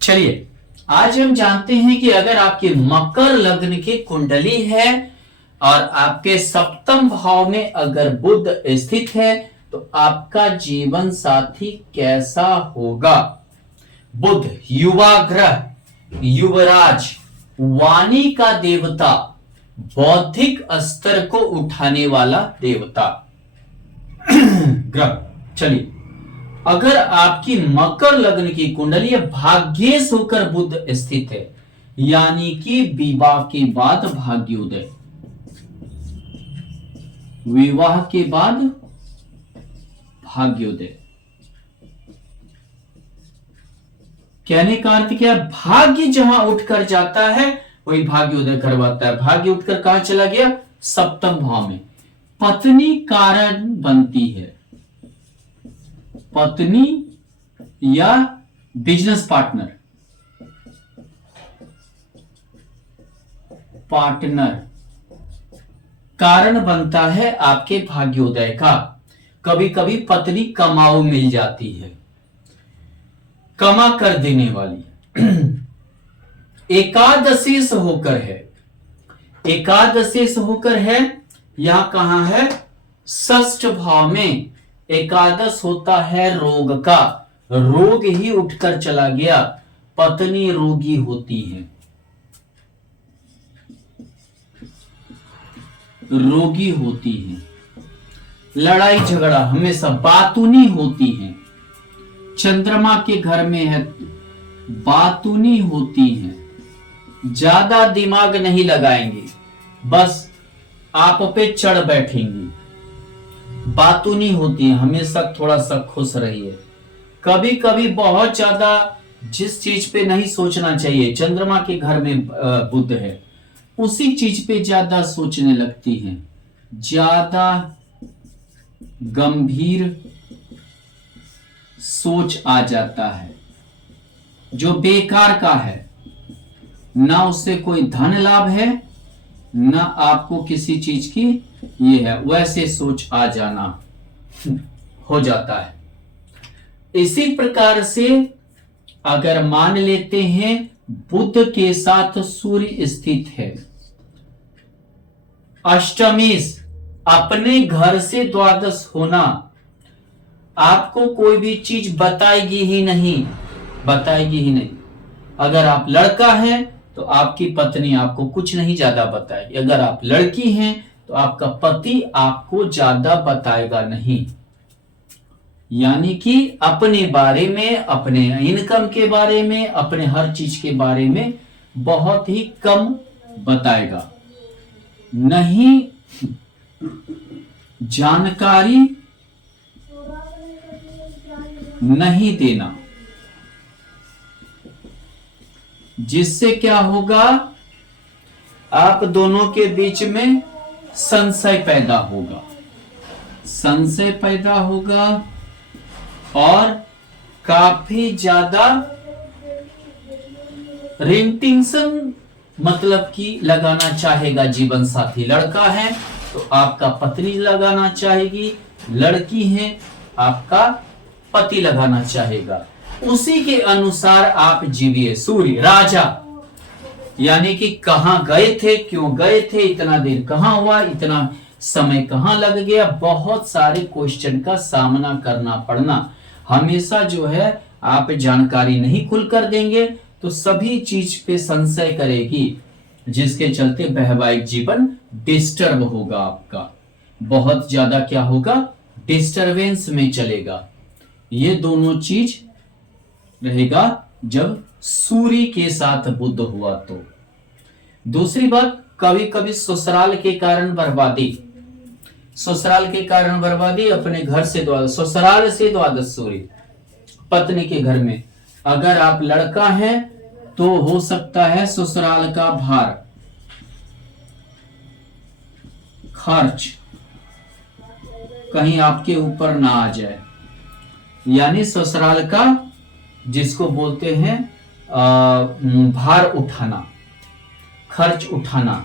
चलिए, आज हम जानते हैं कि अगर आपके मकर लग्न की कुंडली है और आपके सप्तम भाव में अगर बुध स्थित है तो आपका जीवन साथी कैसा होगा। बुध युवा ग्रह, युवराज, वाणी का देवता, बौद्धिक स्तर को उठाने वाला देवता ग्रह। चलिए, अगर आपकी मकर लग्न की कुंडली भाग्येश होकर बुध स्थित है, यानी कि विवाह के बाद भाग्योदय, विवाह के बाद भाग्योदय, कहने का अर्थ क्या, भाग्य जहां उठकर जाता है वही भाग्योदय करवाता है। भाग्य उठकर कहां चला गया, सप्तम भाव में। पत्नी कारण बनती है, पत्नी या बिजनेस पार्टनर, कारण बनता है आपके भाग्योदय का। कभी कभी पत्नी कमाऊ मिल जाती है, कमा कर देने वाली। एकादशेष होकर है, एकादशेष होकर है, यहां कहां है, षष्ठ भाव में। एकादश होता है रोग का, रोग ही उठकर चला गया, पत्नी रोगी होती है, रोगी होती है, लड़ाई झगड़ा हमेशा बातूनी होती है। चंद्रमा के घर में है, बातूनी होती है, ज्यादा दिमाग नहीं लगाएंगे, बस आप पे चढ़ बैठेंगी, बातूनी होती है, हमेशा थोड़ा सा खुश रहिए। कभी कभी बहुत ज्यादा जिस चीज पे नहीं सोचना चाहिए, चंद्रमा के घर में बुध है, उसी चीज पे ज्यादा सोचने लगती हैं, ज्यादा गंभीर सोच आ जाता है, जो बेकार का है, ना उससे कोई धन लाभ है, ना आपको किसी चीज की ये है, वैसे सोच आ जाना हो जाता है। इसी प्रकार से अगर मान लेते हैं बुध के साथ सूर्य स्थित है, अष्टमेश, अपने घर से द्वादश होना, आपको कोई भी चीज बताएगी ही नहीं, बताएगी ही नहीं। अगर आप लड़का हैं तो आपकी पत्नी आपको कुछ नहीं ज्यादा बताएगी, अगर आप लड़की हैं तो आपका पति आपको ज्यादा बताएगा नहीं। यानी कि अपने बारे में, अपने इनकम के बारे में, अपने हर चीज के बारे में बहुत ही कम बताएगा, नहीं जानकारी नहीं देना, जिससे क्या होगा, आप दोनों के बीच में संशय पैदा होगा, संशय पैदा होगा और काफी ज्यादा रेंटिंगसन मतलब कि लगाना चाहेगा जीवन साथी। लड़का है तो आपका पत्नी लगाना चाहेगी, लड़की है आपका पति लगाना चाहेगा, उसी के अनुसार आप जीविए। सूर्य राजा, यानी कि कहां गए थे, क्यों गए थे, इतना देर कहां हुआ, इतना समय कहां लग गया, बहुत सारे क्वेश्चन का सामना करना पड़ना। हमेशा जो है आप जानकारी नहीं खुलकर देंगे तो सभी चीज पे संशय करेगी, जिसके चलते वैवाहिक जीवन डिस्टर्ब होगा, आपका बहुत ज्यादा क्या होगा, डिस्टरबेंस में चलेगा। ये दोनों चीज रहेगा जब सूर्य के साथ बुध हुआ तो। दूसरी बात, कभी कभी ससुराल के कारण बर्बादी, ससुराल के कारण बर्बादी, अपने घर से द्वादश, ससुराल से द्वादश सूर्य पत्नी के घर में। अगर आप लड़का हैं तो हो सकता है ससुराल का भार, खर्च कहीं आपके ऊपर ना आ जाए, यानी ससुराल का जिसको बोलते हैं भार उठाना, खर्च उठाना,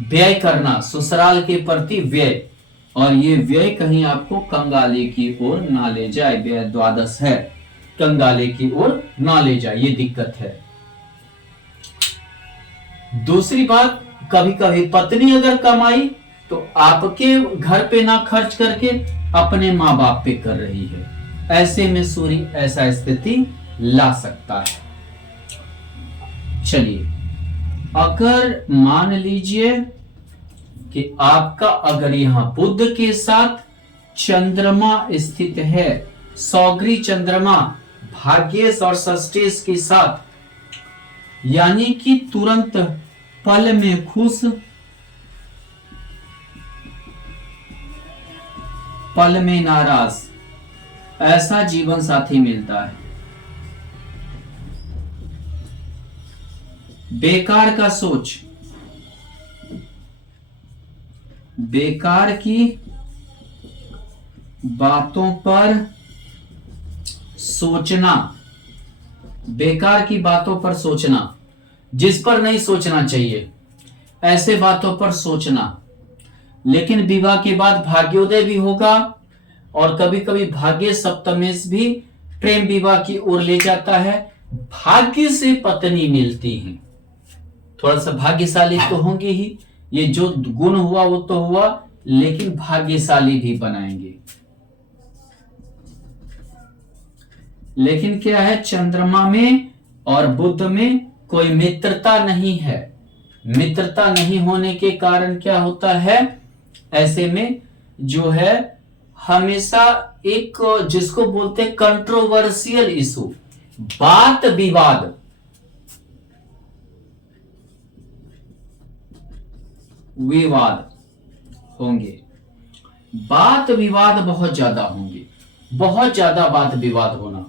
व्यय करना, ससुराल के प्रति व्यय, और ये व्यय कहीं आपको कंगाली की ओर ना ले जाए, व्यय द्वादश है। कंगाले की ओर ना ले जाए, ये दिक्कत है। दूसरी बात, कभी कभी पत्नी अगर कमाई तो आपके घर पे ना खर्च करके अपने माँ बाप पे कर रही है, ऐसे में सूर्य ऐसा स्थिति ला सकता है। चलिए, अगर मान लीजिए कि आपका अगर यहां बुध के साथ चंद्रमा स्थित है, सौगरी चंद्रमा भाग्येश और षष्ठेश के साथ, यानी कि तुरंत पल में खुश, पल में नाराज, ऐसा जीवन साथी मिलता है। बेकार का सोच, बेकार की बातों पर सोचना, बेकार की बातों पर सोचना, जिस पर नहीं सोचना चाहिए, ऐसे बातों पर सोचना। लेकिन विवाह के बाद भाग्योदय भी होगा, और कभी कभी भाग्य सप्तमेश भी प्रेम विवाह की ओर ले जाता है। भाग्य से पत्नी मिलती है, थोड़ा सा भाग्यशाली तो होंगे ही, ये जो गुण हुआ वो तो हुआ, लेकिन भाग्यशाली भी बनाएंगे। लेकिन क्या है, चंद्रमा में और बुध में कोई मित्रता नहीं है। मित्रता नहीं होने के कारण क्या होता है, ऐसे में जो है हमेशा एक, जिसको बोलते हैं कंट्रोवर्शियल इशू, बात विवाद, विवाद होंगे, बात विवाद बहुत ज्यादा होंगे, बहुत ज्यादा बात विवाद होना,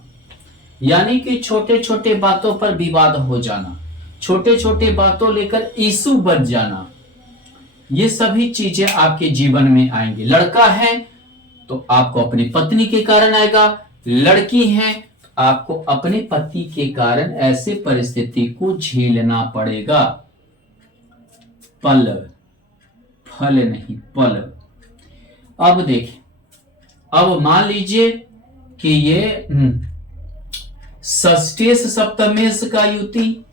यानी कि छोटे छोटे बातों पर विवाद हो जाना, छोटे छोटे बातों लेकर इशू बन जाना, ये सभी चीजें आपके जीवन में आएंगी। लड़का है तो आपको अपनी पत्नी के कारण आएगा, लड़की है तो आपको अपने पति के कारण ऐसे परिस्थिति को झेलना पड़ेगा। पल, फल नहीं पल। अब देखिए, अब मान लीजिए कि ये षष्ठेश सप्तमेश का युति,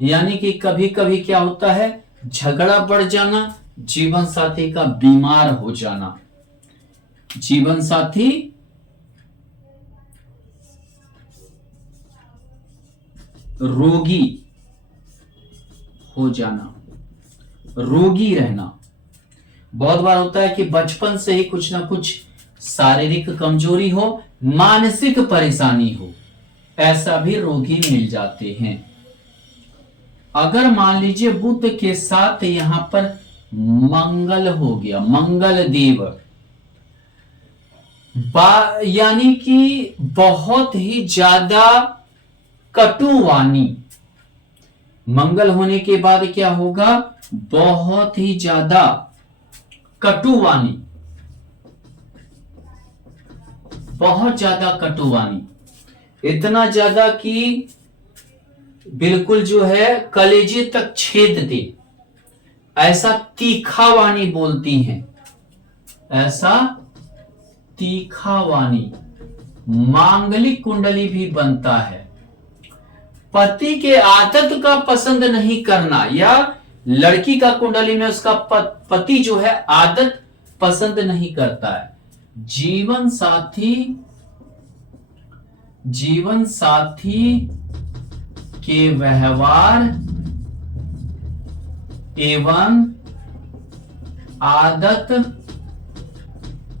यानी कि कभी कभी क्या होता है, झगड़ा बढ़ जाना, जीवन साथी का बीमार हो जाना, जीवन साथी रोगी हो जाना, रोगी रहना। बहुत बार होता है कि बचपन से ही कुछ ना कुछ शारीरिक कमजोरी हो, मानसिक परेशानी हो, ऐसा भी रोगी मिल जाते हैं। अगर मान लीजिए बुध के साथ यहां पर मंगल हो गया, मंगल देव, यानी कि बहुत ही ज्यादा कटुवाणी, मंगल होने के बाद क्या होगा, बहुत ही ज्यादा कटुवाणी, बहुत ज्यादा कटुवाणी, इतना ज्यादा कि बिल्कुल जो है कलेजे तक छेद दे, ऐसा तीखा वाणी बोलती हैं, ऐसा तीखा वाणी। मांगलिक कुंडली भी बनता है। पति के आदत का पसंद नहीं करना, या लड़की का कुंडली में उसका पति जो है आदत पसंद नहीं करता है। जीवन साथी के व्यवहार एवं आदत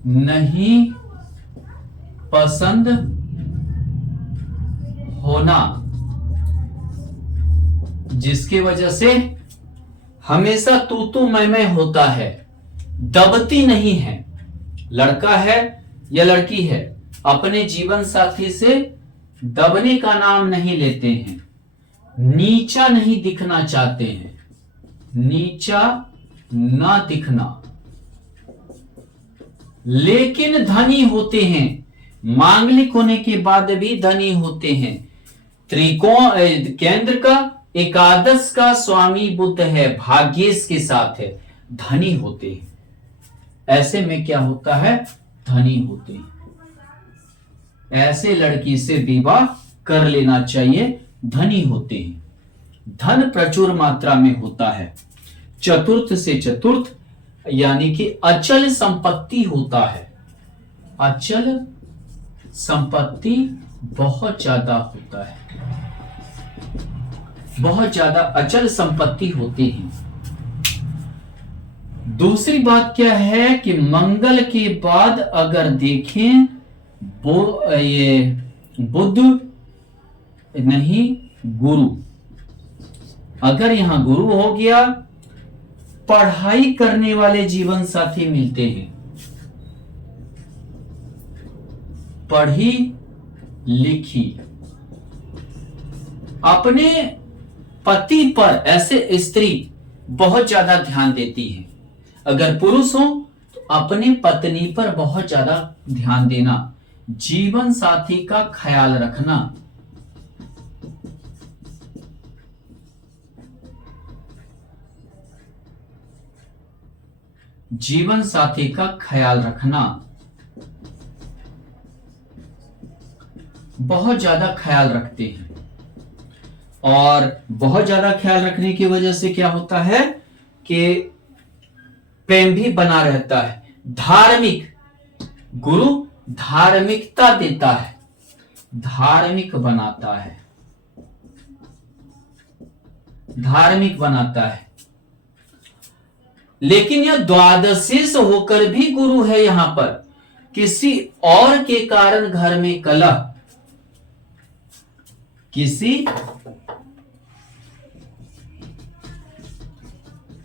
नहीं पसंद होना, जिसकी वजह से हमेशा तू मैं होता है, दबती नहीं है। लड़का है या लड़की है, अपने जीवन साथी से दबने का नाम नहीं लेते हैं, नीचा नहीं दिखना चाहते हैं, नीचा ना दिखना, लेकिन धनी होते हैं, मांगलिक होने के बाद भी धनी होते हैं। त्रिकोण केंद्र का एकादश का स्वामी बुध है, भाग्येश के साथ है, धनी होते हैं। ऐसे में क्या होता है, धनी होते हैं। ऐसे लड़की से विवाह कर लेना चाहिए, धनी होते हैं, धन प्रचुर मात्रा में होता है, चतुर्थ से चतुर्थ यानी कि अचल संपत्ति होता है, अचल संपत्ति बहुत ज्यादा होता है, बहुत ज्यादा अचल संपत्ति होती है। दूसरी बात क्या है कि मंगल के बाद अगर देखें ये बुध नहीं गुरु, अगर यहां गुरु हो गया, पढ़ाई करने वाले जीवन साथी मिलते हैं, पढ़ी लिखी, अपने पति पर ऐसे स्त्री बहुत ज्यादा ध्यान देती है। अगर पुरुष हो तो अपने पत्नी पर बहुत ज्यादा ध्यान देना, जीवन साथी का ख्याल रखना, जीवन साथी का ख्याल रखना, बहुत ज्यादा ख्याल रखते हैं। और बहुत ज्यादा ख्याल रखने की वजह से क्या होता है कि प्रेम भी बना रहता है। धार्मिक, गुरु धार्मिकता देता है, धार्मिक बनाता है, धार्मिक बनाता है। लेकिन यह द्वादशीस होकर भी गुरु है, यहां पर किसी और के कारण घर में कलह, किसी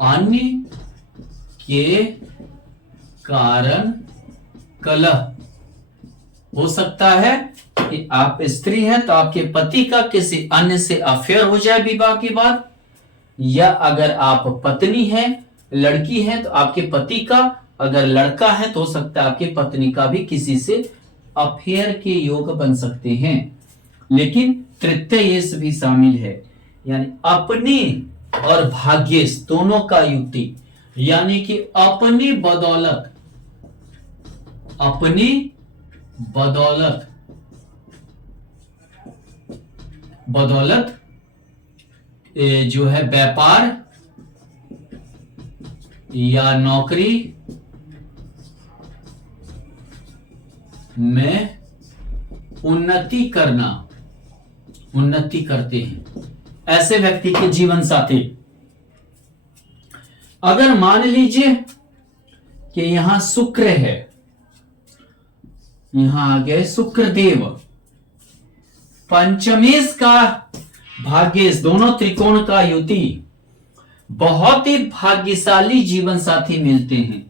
अन्य के कारण कलह हो सकता है कि आप स्त्री हैं तो आपके पति का किसी अन्य से अफेयर हो जाए विवाह के बाद, या अगर आप पत्नी हैं, लड़की हैं, तो आपके पति का, अगर लड़का है तो हो सकता है आपके पत्नी का भी किसी से अफेयर के योग बन सकते हैं। लेकिन तृतीयेश भी शामिल है, यानी अपनी और भाग्येश दोनों का युति, यानी कि अपनी बदौलत, अपनी बदौलत, बदौलत जो है व्यापार या नौकरी में उन्नति करना, उन्नति करते हैं ऐसे व्यक्ति के जीवन साथी। अगर मान लीजिए कि यहां शुक्र है, यहां आ गए शुक्रदेव, पंचमेश का भाग्येश, दोनों त्रिकोण का युति, बहुत ही भाग्यशाली जीवन साथी मिलते हैं।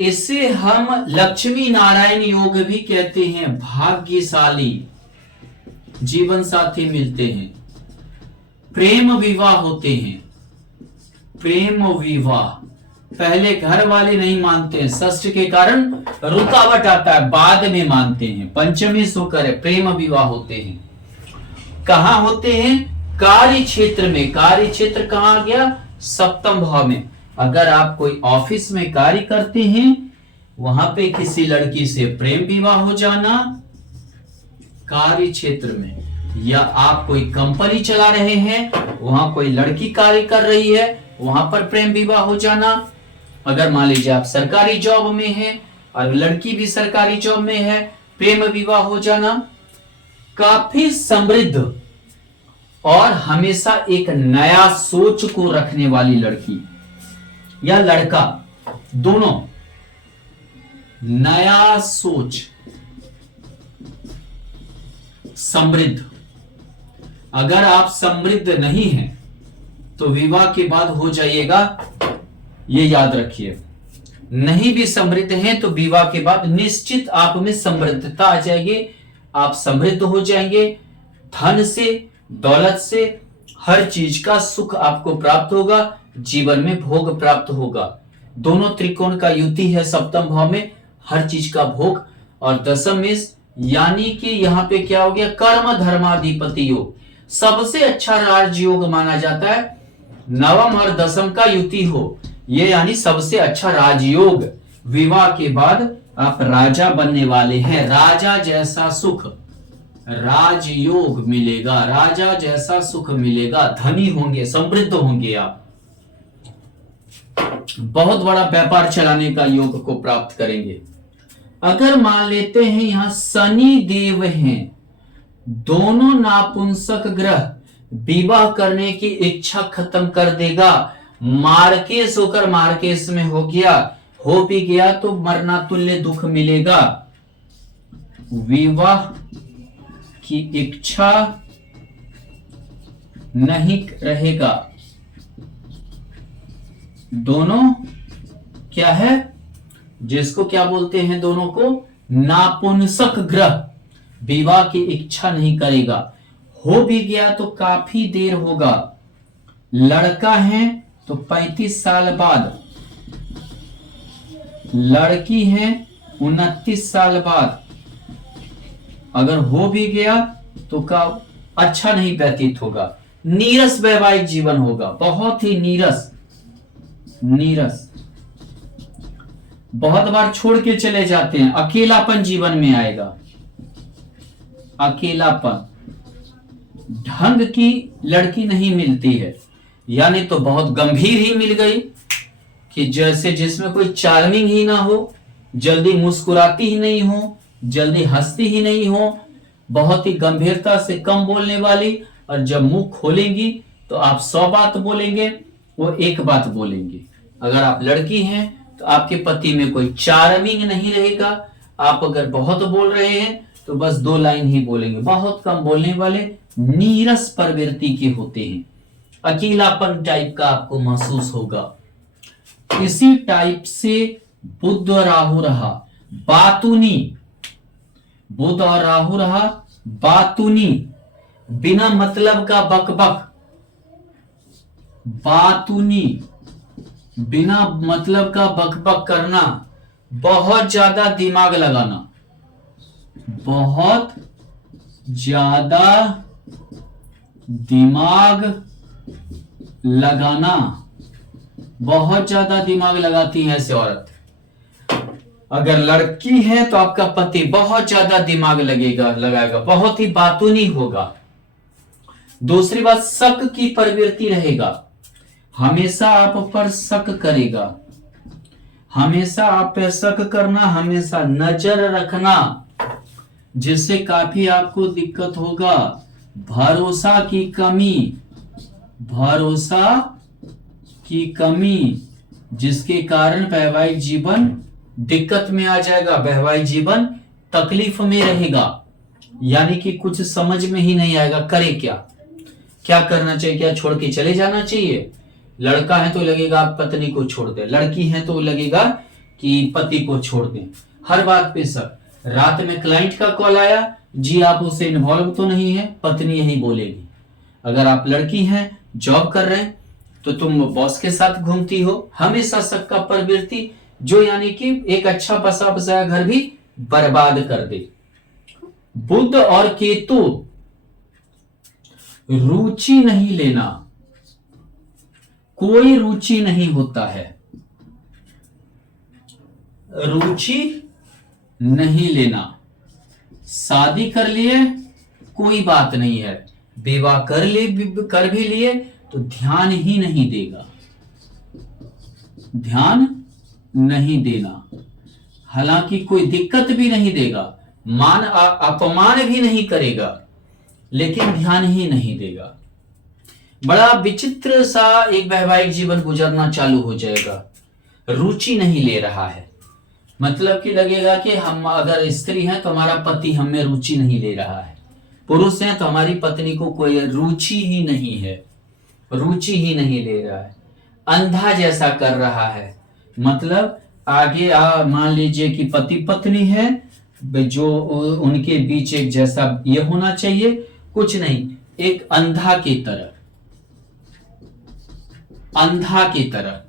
इसे हम लक्ष्मी नारायण योग भी कहते हैं। भाग्यशाली जीवन साथी मिलते हैं, प्रेम विवाह होते हैं, प्रेम विवाह। पहले घर वाले नहीं मानते हैं, षष्ठ के कारण रुकावट आता है, बाद में मानते हैं। पंचमी शुक्र है, प्रेम विवाह होते हैं। कहां होते हैं? कार्य क्षेत्र में। कार्य क्षेत्र कहां आ गया? सप्तम भाव में। अगर आप कोई ऑफिस में कार्य करते हैं, वहां पे किसी लड़की से प्रेम विवाह हो जाना कार्य क्षेत्र में, या आप कोई कंपनी चला रहे हैं, वहां कोई लड़की कार्य कर रही है, वहां पर प्रेम विवाह हो जाना। अगर मान लीजिए आप सरकारी जॉब में हैं और लड़की भी सरकारी जॉब में है, प्रेम विवाह हो जाना। काफी समृद्ध और हमेशा एक नया सोच को रखने वाली लड़की या लड़का, दोनों नया सोच, समृद्ध। अगर आप समृद्ध नहीं हैं तो विवाह के बाद हो जाइएगा, ये याद रखिए। नहीं भी समृद्ध हैं तो विवाह के बाद निश्चित आप में समृद्धता आ जाएगी, आप समृद्ध हो जाएंगे। धन से, दौलत से, हर चीज का सुख आपको प्राप्त होगा, जीवन में भोग प्राप्त होगा। दोनों त्रिकोण का युति है सप्तम भाव में, हर चीज का भोग। और दशम में, यानी कि यहां पे क्या हो गया? कर्म धर्माधिपति योग, सबसे अच्छा राजयोग माना जाता है। नवम और दशम का युति हो, ये यानी सबसे अच्छा राजयोग विवाह के बाद आप राजा बनने वाले हैं, राजा जैसा सुख, राजयोग मिलेगा, राजा जैसा सुख मिलेगा, धनी होंगे, समृद्ध होंगे आप, बहुत बड़ा व्यापार चलाने का योग को प्राप्त करेंगे। अगर मान लेते हैं यहां शनि देव हैं, दोनों नापुंसक ग्रह, विवाह करने की इच्छा खत्म कर देगा, मार्केस होकर मार्केस में हो गया, हो भी गया तो मरना तुल्य दुख मिलेगा, विवाह की इच्छा नहीं रहेगा। दोनों क्या है, जिसको क्या बोलते हैं, दोनों को नापुंसक ग्रह, विवाह की इच्छा नहीं करेगा, हो भी गया तो काफी देर होगा, लड़का है तो 35 साल बाद, लड़की है 29 साल बाद, अगर हो भी गया तो का अच्छा नहीं व्यतीत होगा, नीरस वैवाहिक जीवन होगा, बहुत ही नीरस, बहुत बार छोड़ के चले जाते हैं, अकेलापन जीवन में आएगा, अकेलापन, ढंग की लड़की नहीं मिलती है, यानी तो बहुत गंभीर ही मिल गई कि जैसे जिसमें कोई चार्मिंग ही ना हो, जल्दी मुस्कुराती ही नहीं हो, जल्दी हंसती ही नहीं हो, बहुत ही गंभीरता से कम बोलने वाली, और जब मुंह खोलेंगी तो आप 100 बात बोलेंगे, वो एक बात बोलेंगे। अगर आप लड़की हैं तो आपके पति में कोई चार्मिंग नहीं रहेगा, आप अगर बहुत बोल रहे हैं तो बस 2 लाइन ही बोलेंगे, बहुत कम बोलने वाले, नीरस प्रवृत्ति के होते हैं, अकेलापन टाइप का आपको महसूस होगा। इसी टाइप से बुध और राहु रहा बातूनी, बुध और राहु रहा बातूनी, बिना मतलब का बकबक, बातूनी, बिना मतलब का बकबक करना, बहुत ज्यादा दिमाग लगाना, बहुत ज्यादा दिमाग लगाना, बहुत ज्यादा दिमाग लगाती है ऐसे औरत। अगर लड़की है तो आपका पति बहुत ज्यादा दिमाग लगाएगा, बहुत ही बातूनी होगा। दूसरी बात, शक की प्रवृत्ति रहेगा, हमेशा आप पर शक करेगा, हमेशा आप पे शक करना, हमेशा नजर रखना, जिससे काफी आपको दिक्कत होगा। भरोसा की कमी, भरोसा की कमी, जिसके कारण वैवाहिक जीवन दिक्कत में आ जाएगा, वैवाहिक जीवन तकलीफ में रहेगा, यानी कि कुछ समझ में ही नहीं आएगा, करे क्या करना चाहिए, क्या छोड़ के चले जाना चाहिए। लड़का है तो लगेगा आप पत्नी को छोड़ दें, लड़की है तो लगेगा कि पति को छोड़ दें, हर बात पे शक। रात में क्लाइंट का कॉल आया, जी आप उससे इन्वॉल्व तो नहीं है, पत्नी यही बोलेगी। अगर आप लड़की हैं, जॉब कर रहे हैं, तो तुम बॉस के साथ घूमती हो, हमेशा शक का प्रवृत्ति, जो यानी कि एक अच्छा बसा बसाया घर भी बर्बाद कर दे। बुध और केतु, रुचि नहीं लेना, कोई रुचि नहीं होता है, रुचि नहीं लेना, शादी कर लिए कोई बात नहीं है, विवाह कर भी लिए तो ध्यान ही नहीं देगा, ध्यान नहीं देना, हालांकि कोई दिक्कत भी नहीं देगा, अपमान भी नहीं करेगा, लेकिन ध्यान ही नहीं देगा। बड़ा विचित्र सा एक वैवाहिक जीवन गुजरना चालू हो जाएगा। रुचि नहीं ले रहा है, मतलब कि लगेगा कि हम अगर स्त्री हैं तो हमारा पति हम में रुचि नहीं ले रहा है, पुरुष हैं तो हमारी पत्नी को कोई रुचि ही नहीं है, रुचि ही नहीं ले रहा है, अंधा जैसा कर रहा है। मतलब आगे मान लीजिए कि पति पत्नी है, जो उनके बीच एक जैसा ये होना चाहिए, कुछ नहीं, एक अंधा की तरह, अंधा की तरह,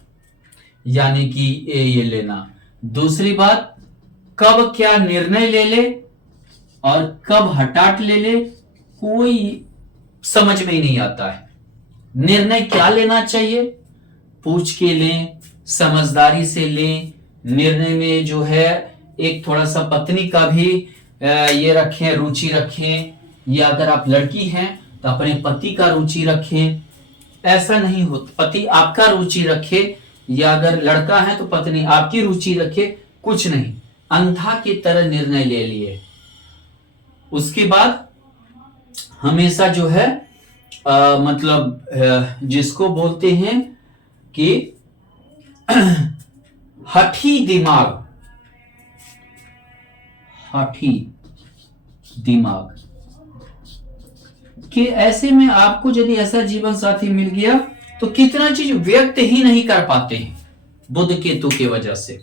यानी कि ये लेना। दूसरी बात, कब क्या निर्णय ले ले और कब हटाट ले ले, कोई समझ में ही नहीं आता है। निर्णय क्या लेना चाहिए, पूछ के लें, समझदारी से लें, निर्णय में जो है एक थोड़ा सा पत्नी का भी ये रखें, रुचि रखें, या अगर आप लड़की हैं तो अपने पति का रुचि रखें। ऐसा नहीं हो, पति आपका रुचि रखे, या अगर लड़का है तो पत्नी आपकी रुचि रखे, कुछ नहीं, अंधा की तरह निर्णय ले लिए। उसके बाद हमेशा जो है मतलब जिसको बोलते हैं कि हठी दिमाग, हठी दिमाग कि ऐसे में आपको यदि ऐसा जीवन साथी मिल गया तो कितना चीज व्यक्त ही नहीं कर पाते हैं बुध केतु की वजह से।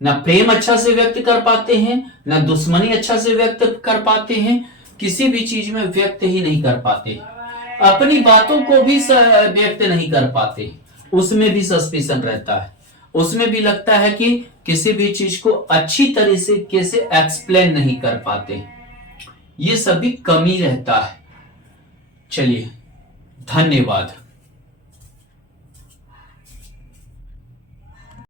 ना प्रेम अच्छा से व्यक्त कर पाते हैं, ना दुश्मनी अच्छा से व्यक्त कर पाते हैं, किसी भी चीज में व्यक्त ही नहीं कर पाते, अपनी बातों को भी व्यक्त नहीं कर पाते, उसमें भी सस्पेंशन रहता है, उसमें भी लगता है कि किसी भी चीज को अच्छी तरह से कैसे एक्सप्लेन नहीं कर पाते, ये सभी कमी रहता है। चलिए, धन्यवाद।